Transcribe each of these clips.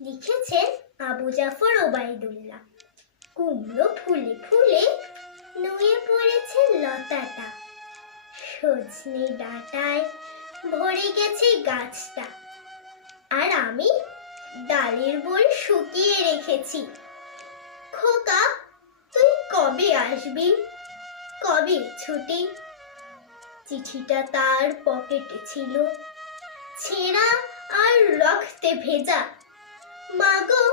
লিখেছেন আবু জাফর ওবায়দুল্লাহ। কুমড়ো ফুলে ফুলে নুয়ে পড়েছে লতাটা, সজনে ডাঁটায় ভরে গেছে গাছটা, আর আমি ডালের বোল শুকিয়ে রেখেছি। খোকা, তুই কবে আসবি? কবে ছুটি? চিঠিটা তার পকেটে ছিল, ছেঁড়া আর রক্তে ভেজা। মাগো,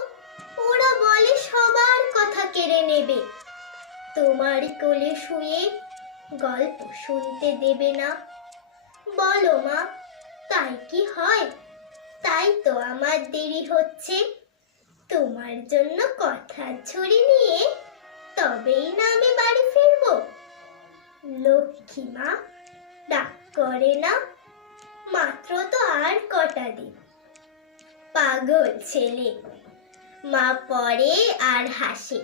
ওরা বলে সবার কথা কেড়ে নেবে, তোমার কোলে শুয়ে গল্প শুনতে দেবে না। বলো মা, তাই কি হয়? তাই তো আমার দেরি হচ্ছে। তোমার জন্য কথার ঝুড়ি নিয়ে তবেই না আমি বাড়ি ফিরবো। লক্ষ্মী মা, ডাক করে না, মাত্র তো আর কটা দিন। পাগল ছেলে, মা পড়ে আর হাসে,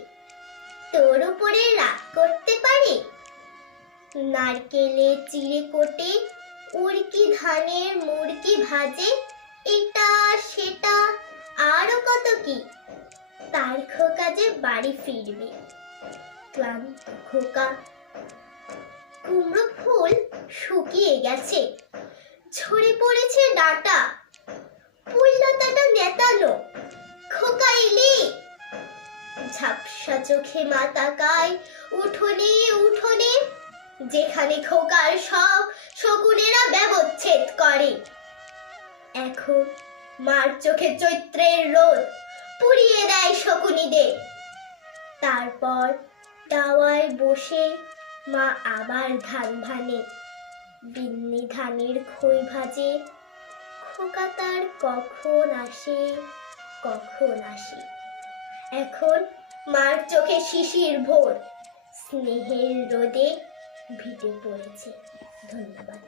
তোর উপরে রাগ করতে পারে? নারকেলে চিড়ে কোটে, উড়কি ধানের মুড়কি ভাজে, এটা সেটা আরো কত কি। তার খোকা যে বাড়ি ফিরবে, ক্লান্ত খোকা। কুমড়ো ফুল শুকিয়ে গেছে, ঝরে পড়েছে ডাঁটা, পুল্লতাটা নেতানো। খোকা এলি? ঝাপসা চোখে মা তাকায় উঠোনে উঠোনে, যেখানে খোকার সব শকুনেরা ব্যবচ্ছেদ করে। এখন মার চোখে চৈত্রের রোদ পুড়িয়ে দেয় শকুনিদের। তারপর দাওয়ায় বসে মা আবার ধান ভানে, বিন্নি ধানের খই ভাজে। খোকা তার কখন আসে, কখন আসে। এখন মার চোখে শিশির ভোর, স্নেহের রোদে ভিজে পড়েছে। ধন্যবাদ।